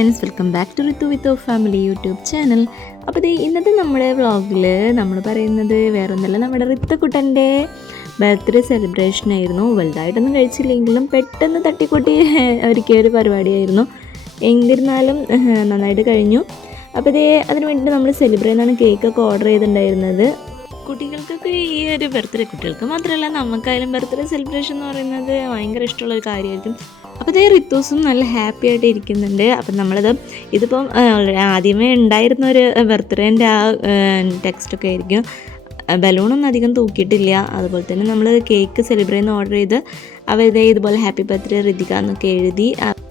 Friends, welcome back to Rithu with family YouTube channel. അപ്പോൾ ഇന്നത്തെ നമ്മുടെ വ്ളോഗിൽ നമ്മൾ പറയുന്നത് വേറൊന്നല്ല, നമ്മുടെ റിത്തക്കുട്ടൻ്റെ ബർത്ത്ഡേ സെലിബ്രേഷൻ ആയിരുന്നു. വലുതായിട്ടൊന്നും കഴിച്ചില്ലെങ്കിലും പെട്ടെന്ന് തട്ടിക്കൂട്ടി ഒരുക്കിയ ഒരു പരിപാടിയായിരുന്നു. എന്നിരുന്നാലും നന്നായിട്ട് കഴിഞ്ഞു. അപ്പോൾ അതിന് വേണ്ടിയിട്ട് നമ്മൾ സെലിബ്രേറ്റ് എന്നാണ് കേക്കൊക്കെ ഓർഡർ ചെയ്തിട്ടുണ്ടായിരുന്നത്. കുട്ടികൾക്കൊക്കെ ഈ ഒരു ബർത്ത്ഡേ, കുട്ടികൾക്ക് മാത്രമല്ല നമുക്കായാലും ബർത്ത്ഡേ സെലിബ്രേഷൻ എന്ന് പറയുന്നത് ഭയങ്കര ഇഷ്ടമുള്ളൊരു കാര്യമായിരിക്കും. അപ്പോൾ റിത്തൂസും നല്ല ഹാപ്പി ആയിട്ട് ഇരിക്കുന്നുണ്ട്. അപ്പം ഇതിപ്പം ആദ്യമേ ഉണ്ടായിരുന്ന ഒരു ബർത്ത്ഡേൻ്റെ ആ ടെക്സ്റ്റൊക്കെ ആയിരിക്കും. ബലൂണൊന്നും അധികം തൂക്കിയിട്ടില്ല. അതുപോലെ തന്നെ നമ്മൾ കേക്ക് സെലിബ്രേറ്റ് ചെയ്യുന്ന ഓർഡർ ചെയ്ത് ഇതുപോലെ ഹാപ്പി ബർത്ത്ഡേ ഋതിക എന്നൊക്കെ എഴുതി.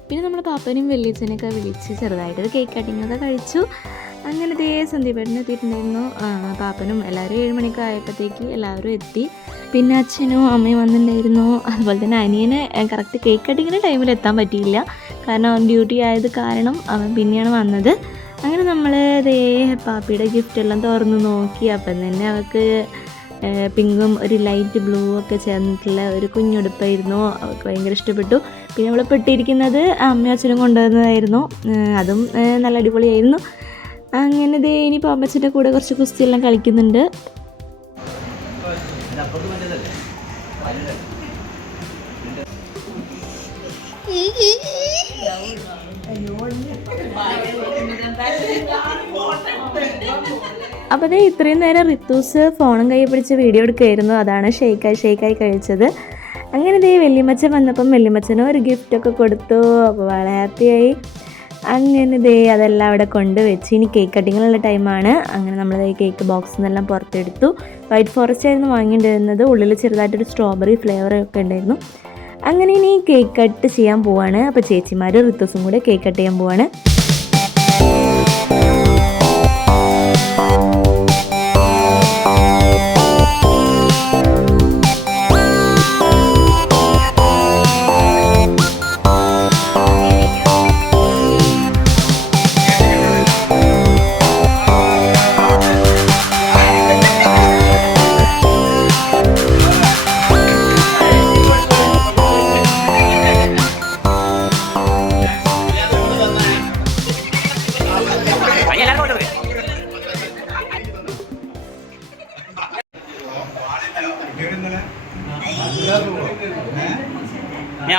പിന്നെ നമ്മൾ പാപ്പനെയും വെല്ലിച്ചനെയൊക്കെ വിളിച്ച് ചെറുതായിട്ടൊരു കേക്ക് കട്ടിങ്ങൊക്കെ കഴിച്ചു. അങ്ങനെ സന്ദീപേട്ടൻ എത്തിയിട്ടുണ്ടായിരുന്നു. പാപ്പനും എല്ലാവരും 7 മണിയൊക്കെ ആയപ്പോഴത്തേക്ക് എല്ലാവരും എത്തി. പിന്നെ അച്ഛനും അമ്മയും വന്നിട്ടുണ്ടായിരുന്നു. അതുപോലെ തന്നെ അനിയന് കറക്റ്റ് കേക്ക് കട്ടിങ്ങിൻ്റെ ടൈമിൽ എത്താൻ പറ്റിയില്ല, കാരണം അവൻ ഡ്യൂട്ടി ആയത് കാരണം അവൻ പിന്നെയാണ് വന്നത്. അങ്ങനെ നമ്മൾ പാപ്പിയുടെ ഗിഫ്റ്റ് എല്ലാം തുറന്ന് നോക്കി. അപ്പം തന്നെ അവൾക്ക് പിങ്കും ഒരു ലൈറ്റ് ബ്ലൂ ഒക്കെ ചേർന്നിട്ടുള്ള ഒരു കുഞ്ഞുടുപ്പായിരുന്നു. അവൾക്ക് ഭയങ്കര ഇഷ്ടപ്പെട്ടു. പിന്നെ അവൾ പെട്ടിരിക്കുന്നത് അമ്മയും അച്ഛനും കൊണ്ടുവന്നതായിരുന്നു. അതും നല്ല അടിപൊളിയായിരുന്നു. അങ്ങനെ ഇനി പാപ്പച്ചൻ്റെ കൂടെ കുറച്ച് കുസ്തിയെല്ലാം കളിക്കുന്നുണ്ട്. അപ്പോൾ ഇത്രയും നേരം റിത്തൂസ് ഫോണും കൈ പിടിച്ച് വീഡിയോ എടുക്കുകയായിരുന്നു. അതാണ് ഷെയ്ക്കായി കഴിച്ചത്. അങ്ങനെ വെല്ലിമച്ചൻ വന്നപ്പം വെല്ലിമച്ചനും ഒരു ഗിഫ്റ്റൊക്കെ കൊടുത്തു. അപ്പോൾ വളരെ ഹാപ്പിയായി. അങ്ങനെ അതെല്ലാം അവിടെ കൊണ്ടുവച്ച് ഇനി കേക്ക് കട്ടിങ്ങിനുള്ള ടൈമാണ്. അങ്ങനെ നമ്മൾ കേക്ക് ബോക്സിൽ നിന്നെല്ലാം പുറത്തെടുത്തു. വൈറ്റ് ഫോറസ്റ്റ് ആയിരുന്നു വാങ്ങിയിട്ടുണ്ടായിരുന്നത്. ഉള്ളിൽ ചെറുതായിട്ടൊരു സ്ട്രോബെറി ഫ്ലേവറൊക്കെ ഉണ്ടായിരുന്നു. അങ്ങനെ ഇനി കേക്ക് കട്ട് ചെയ്യാൻ പോവാണ്. അപ്പോൾ ചേച്ചിമാർ റിത്തൂസും കൂടെ കേക്ക് കട്ട് ചെയ്യാൻ പോവാണ്.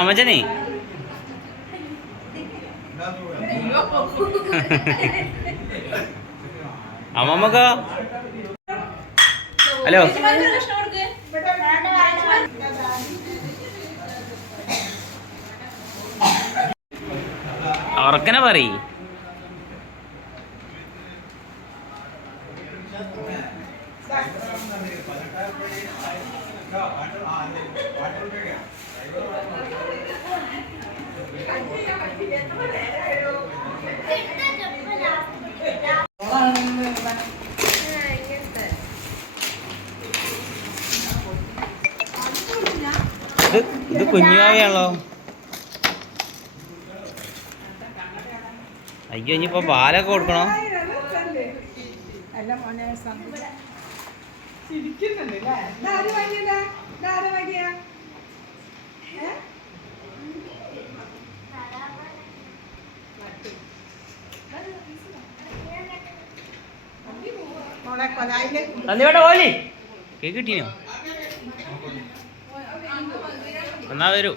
അമ്മച്ചനെ അമ്മമ്മക്കോ ഹലോ ഉറക്കനെ പറയ്. ഇത് കുഞ്ഞുവാവയാണല്ലോ. അയ്യോ, ഇനിയിപ്പോ പാലൊക്കെ കൊടുക്കണോ? കേക്ക് കിട്ടീനോ? എന്നാ വരൂ.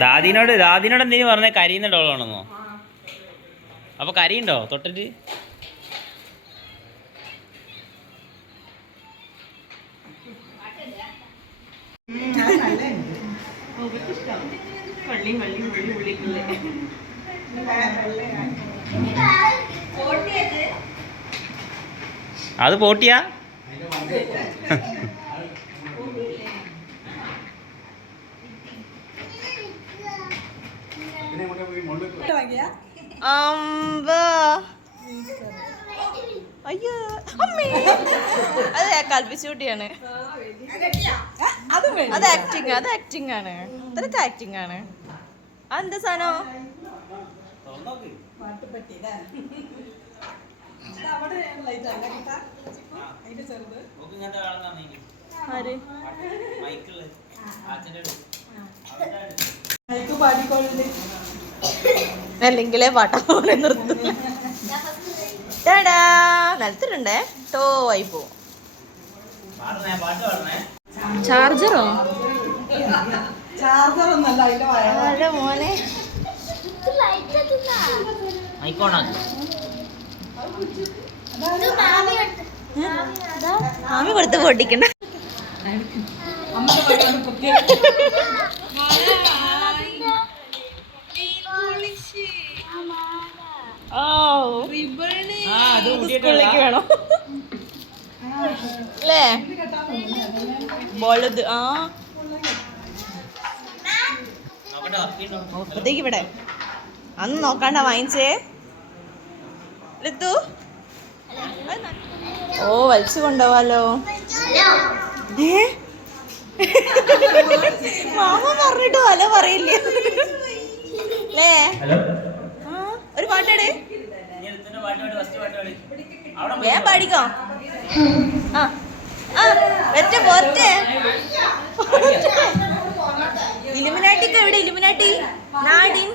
ദാദിനോട് എന്തെങ്കിലും പറഞ്ഞ കരിയുന്ന ഡോളാണെന്നോ? അപ്പൊ കരിയുണ്ടോ തൊട്ടിട്ട്? അത് പോട്ടിയാ? അമ്പ അയ്യോ അമ്മേ അത് കൽപ്പിച്ചുകൂട്ടിയാണ്. അത് ആക്ടിങ് ആണ്. അതൊക്കെ ആക്ടിങ് ആണ്. അതെന്താ സാധനം? അല്ലെങ്കിലേ പാട്ടാ പോലെ നിർത്തും. നിലത്തിട്ടുണ്ടേ ടോ ആയി പോവും. ചാർജറോ? മോനെ മാമി കൊടുത്ത് പൊട്ടിക്കണ്ട. സ്കൂളിലേക്ക് വേണോ അല്ലേ? ബോളത് അപ്പത്തേക്ക് ഇവിടെ അന്ന് നോക്കാണ്ട വാങ്ങിച്ചേ ലത്തു. ഓ വലിച്ചു കൊണ്ടുപോവാലോ. മാമ പറഞ്ഞിട്ട് വല പറയില്ലേ അല്ലേ? ഒരു പാട്ടേടേ വേഗം പാടിക്കോ. ഇലുമിനാട്ടിക്ക് എവിടെ? ഇലുമിനാട്ടി നാടിൻ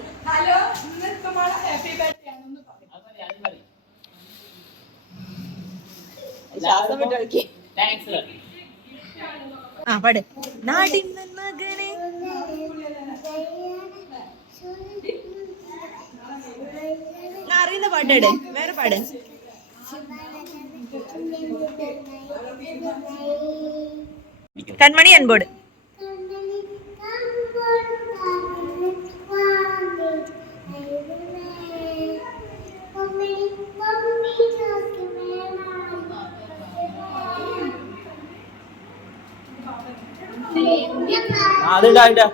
ശ്വാസം വിട്ട് കളിക്ക്. പാട്. നാടിൻ മകനെ അറിയുന്ന പാട്ടേടെ വേറെ പാട്. കൺമണി അൻപോട്. അതുണ്ടാ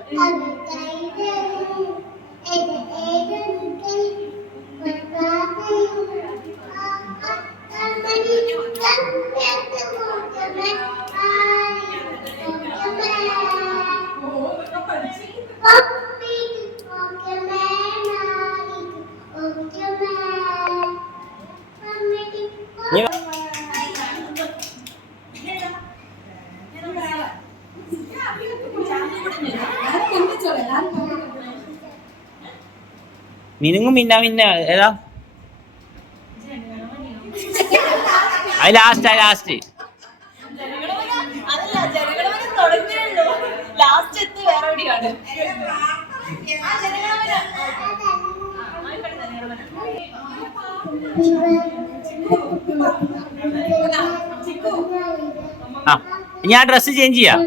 മിനുങ്ങും മിന്ന ഏതാ? അത് ലാസ്റ്റ് ഞാൻ ഡ്രസ് ചേഞ്ച് ചെയ്യാം.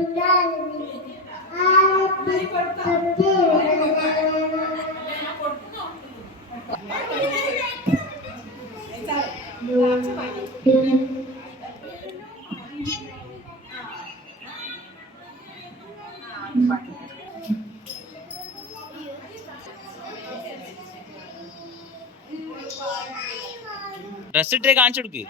ഡ്രസ് ഇട്ടേ കാണിച്ചു കൊടുക്ക്.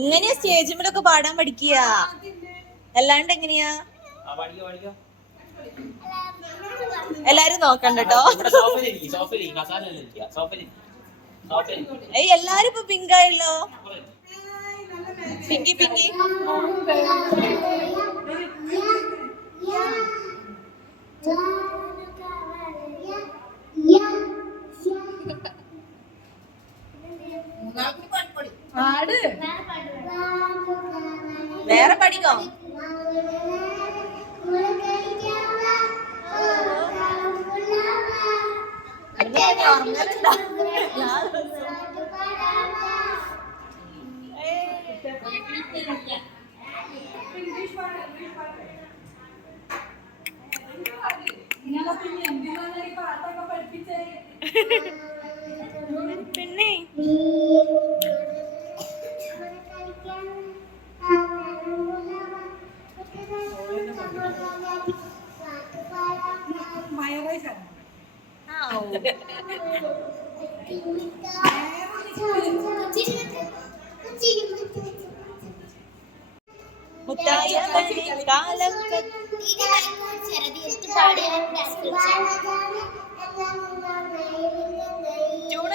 ഇങ്ങനെയാ സ്റ്റേജിലൊക്കെ പാടാൻ പഠിക്കുക, അല്ലാണ്ട് എങ്ങനെയാ? എല്ലാരും നോക്കണ്ടോ? ഏയ് എല്ലാരും ഇപ്പൊ പിങ്കായല്ലോ. പിങ്കി പിങ്കി വേറെ പഠിക്കോ?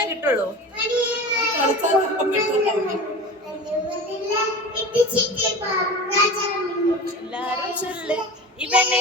കിട്ടുള്ളൂ. എല്ലാരും ചൊല്ല് ഇവനെ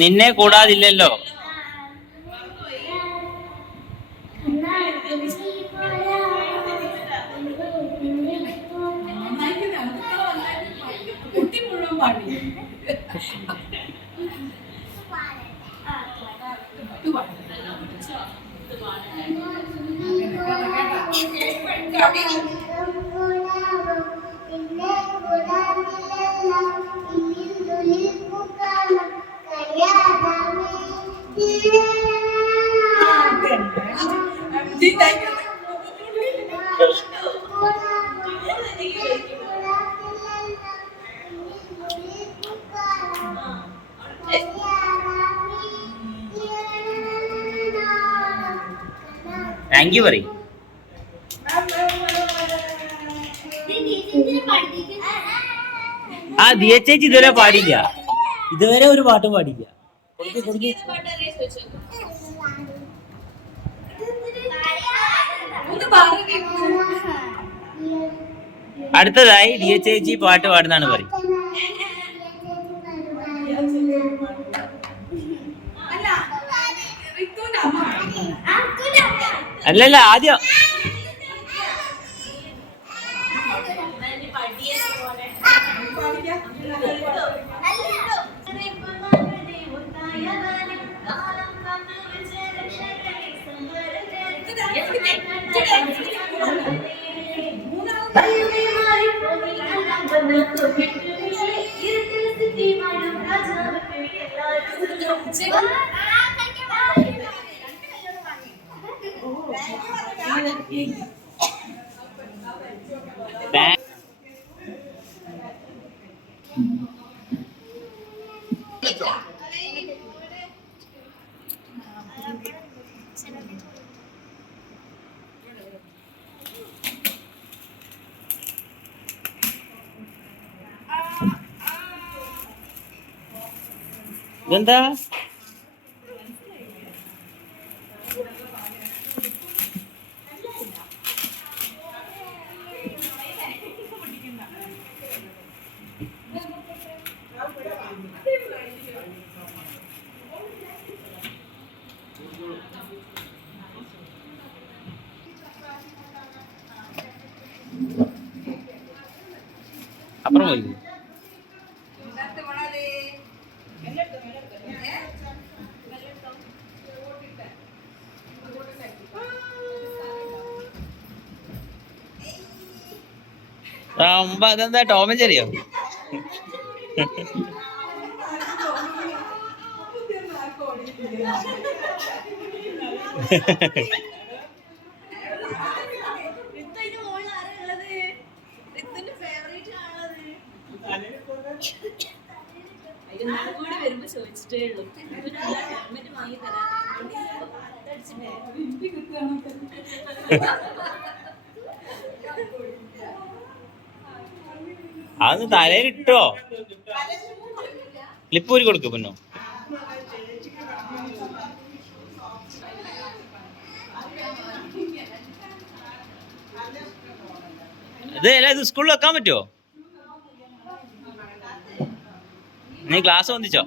നിന്നെ കൂടാതില്ലല്ലോ. താങ്ക് യു പറയും. ആ ദിയ ചേച്ചി ഇതുവരെ പാടില്ല, ഇതുവരെ ഒരു പാട്ടും പാടില്ല. അടുത്തതായി ദിയ ചേച്ചി പാട്ട് പാടുന്നാണ് പറയും. അല്ലല്ല, ആദ്യം ഇതെന്താ? അപ്പുറം പോയി. അതെന്താ ടോമൻ ചെറിയോ? അതൊന്ന് തലയിലിട്ടോ. ക്ലിപ്പ് ഊരി കൊടുക്ക് പൊന്നോ. ഇത് സ്കൂളിൽ വെക്കാൻ പറ്റുമോ? നീ ക്ലാസ് വന്നിച്ചോ?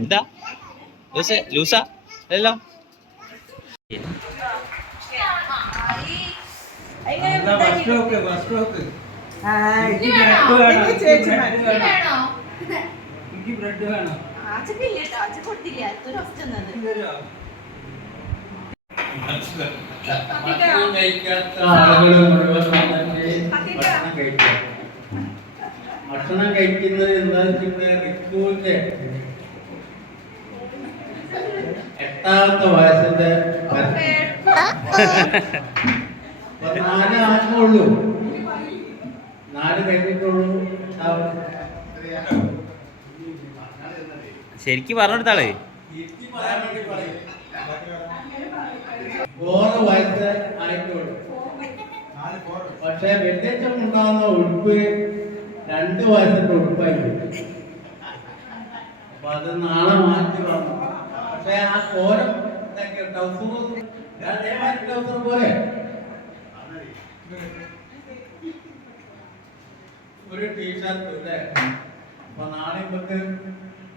എന്താ ലൂസാ അല്ലല്ലോ. ഭക്ഷണം കഴിക്കുന്നത് എന്താ റിക്കൂന്റെ 8ാമത്തെ വയസ്സിന്റെ 4 ആകുള്ളൂ, 4 കഴിഞ്ഞിട്ടുള്ളൂ. ശരിക്കും പറഞ്ഞെടുത്താളേ 4 വയസ്സ് ആയിട്ടുള്ളൂ. പക്ഷെ വെള്ളിച്ചം ഉണ്ടാകുന്ന ഉടുപ്പ് 2 വയസ്സിന്റെ ഉടുപ്പായിരിക്കും. അപ്പൊ അത് നാളെ മാറ്റി വന്നു. പക്ഷെ ആ കോലം ട്രൗസർ പോലെ ഒരു ടീഷർട്ട് അല്ലേ. അപ്പൊ നാളെ നമുക്ക്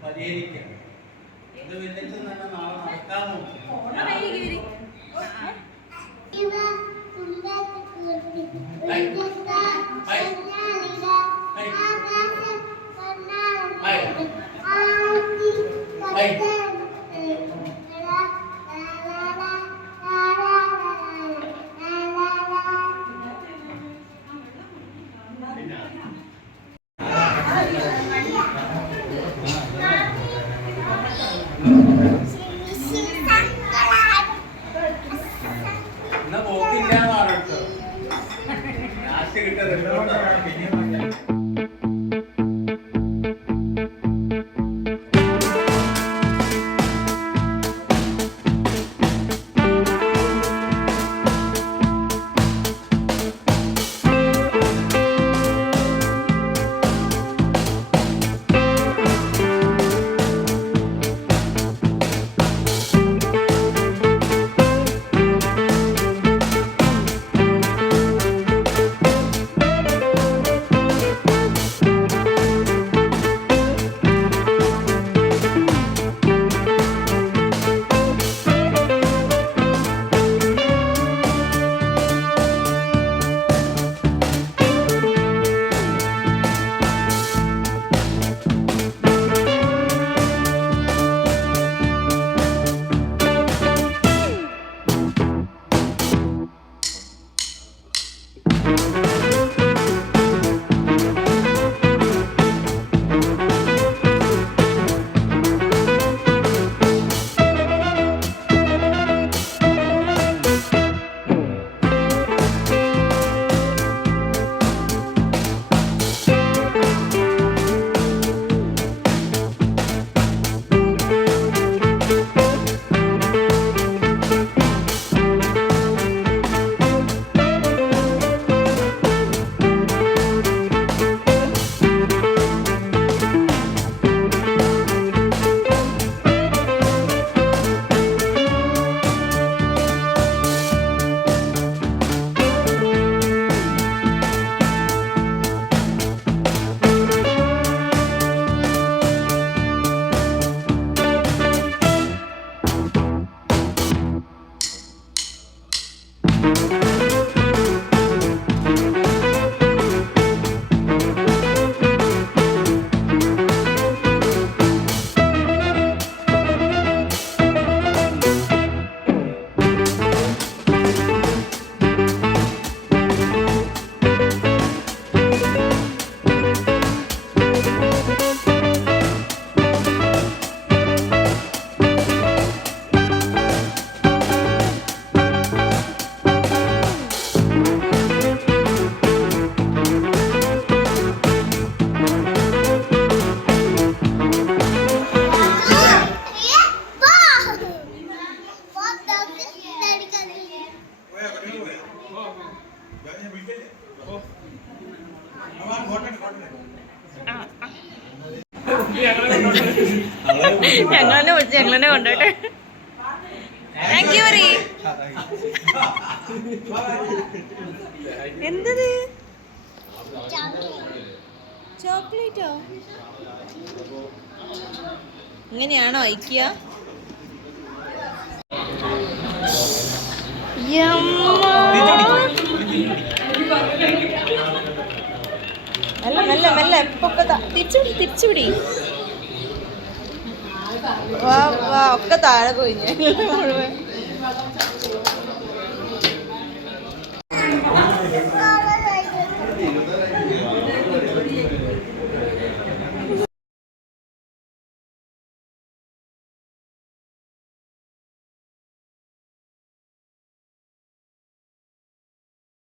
പരിഹരിക്കാം. ഇത് വെള്ളിച്ചം തന്നെ നാളെ നടക്കാമോ? എന്നാ പോക്കില്ലാന്നാണ് കേട്ടോ. ലാസ്റ്റ് കിട്ടത് ഞങ്ങളെന്നെ വിളിച്ചു, ഞങ്ങളെന്നെ കൊണ്ടോട്ടെ. താങ്ക് യു പറയ്. എന്തത്? ചോക്ലേറ്റോ? ഇങ്ങനെയാണോ അയക്കുക? മെല്ലെ മെല്ലെ മെല്ലെ തിരിച്ചുപിടി. വാ വാ, ഒക്കെ താഴെ പോയി മുഴുവൻ.